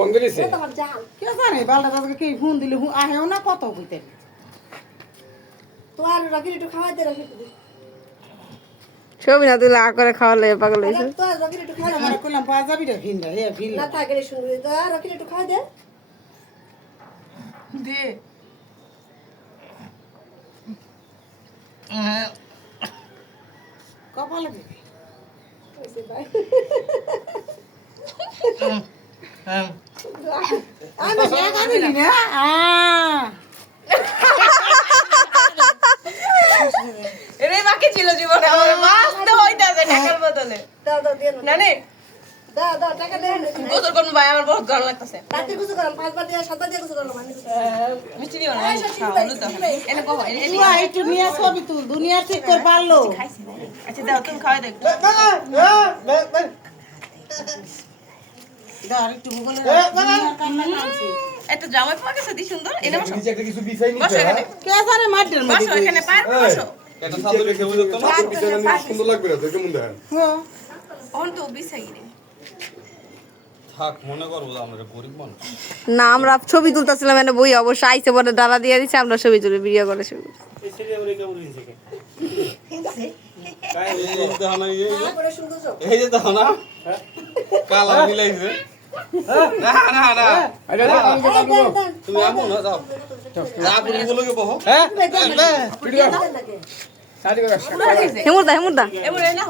বন্ধ দিছে কে জানে বালটা দাদাকে কি ফোন দিলে আহেও না কত কইতে তো আর রকি একটু খাওয়াই দে রকি ছবি না তুলে আ করে খাওয়ালে পাগল হইছে তো আর রকি একটু খাওয়া আমরা কইলাম পাওয়া যাবি রে ভিন্দা হে ভিল না থাকে শুনবি তো আর রকি একটু খাওয়াই দে দে কপালে দিবি ওইসে ভাই আমি জায়গা দিলি না এরে বাকি ছিল জীবনে আমার মাসতে হইতাছে টাকার বদলে দাও দাও দিয়ে না নে দাও দাও টাকা দে গোসল করব ভাই আমার বহুত গরম লাগতেছে রাতে কিছু করলাম 5 বার দিয়ে 7 বার দিয়ে কিছু করলাম আমি মিষ্টি দিও না হলু তো এনে কো তুই একটু নিয়ে ছবি তুল দুনিয়া ঠিক করে পারলো আচ্ছা দাও তুমি খাওয়াই দাও দাও একটু গুগলে এত জামাই পাওয়া গেছে দি সুন্দর এনে বসো নিচে একটা কিছু বিছাই নিতে বসো এখানে কে জানে মাটির মধ্যে বসো এখানে পার বসো এটা সাদা রেখে বুঝো তো না বিছানা নিয়ে সুন্দর লাগবে না তো কেমন দেখেন হ্যাঁ অন তো বিছাই রে থাক মনে করবো আমরা গরিব মানুষ না আমরা ছবি তুলতেছিলাম এনে বই অবশ্য আইছে পরে ডালা দিয়ে দিছে আমরা ছবি তুলে ভিডিও করে শুরু এই সেরিয়া বলে কেমন হইছে কাই এই দেখো না করে সুন্দর যাও এই যে দেখো না কালা মিলাইছে না না না আরে তুমি আমো না যাও যা করি বলো কে বহ হ্যাঁ হেমুরদা এমরে না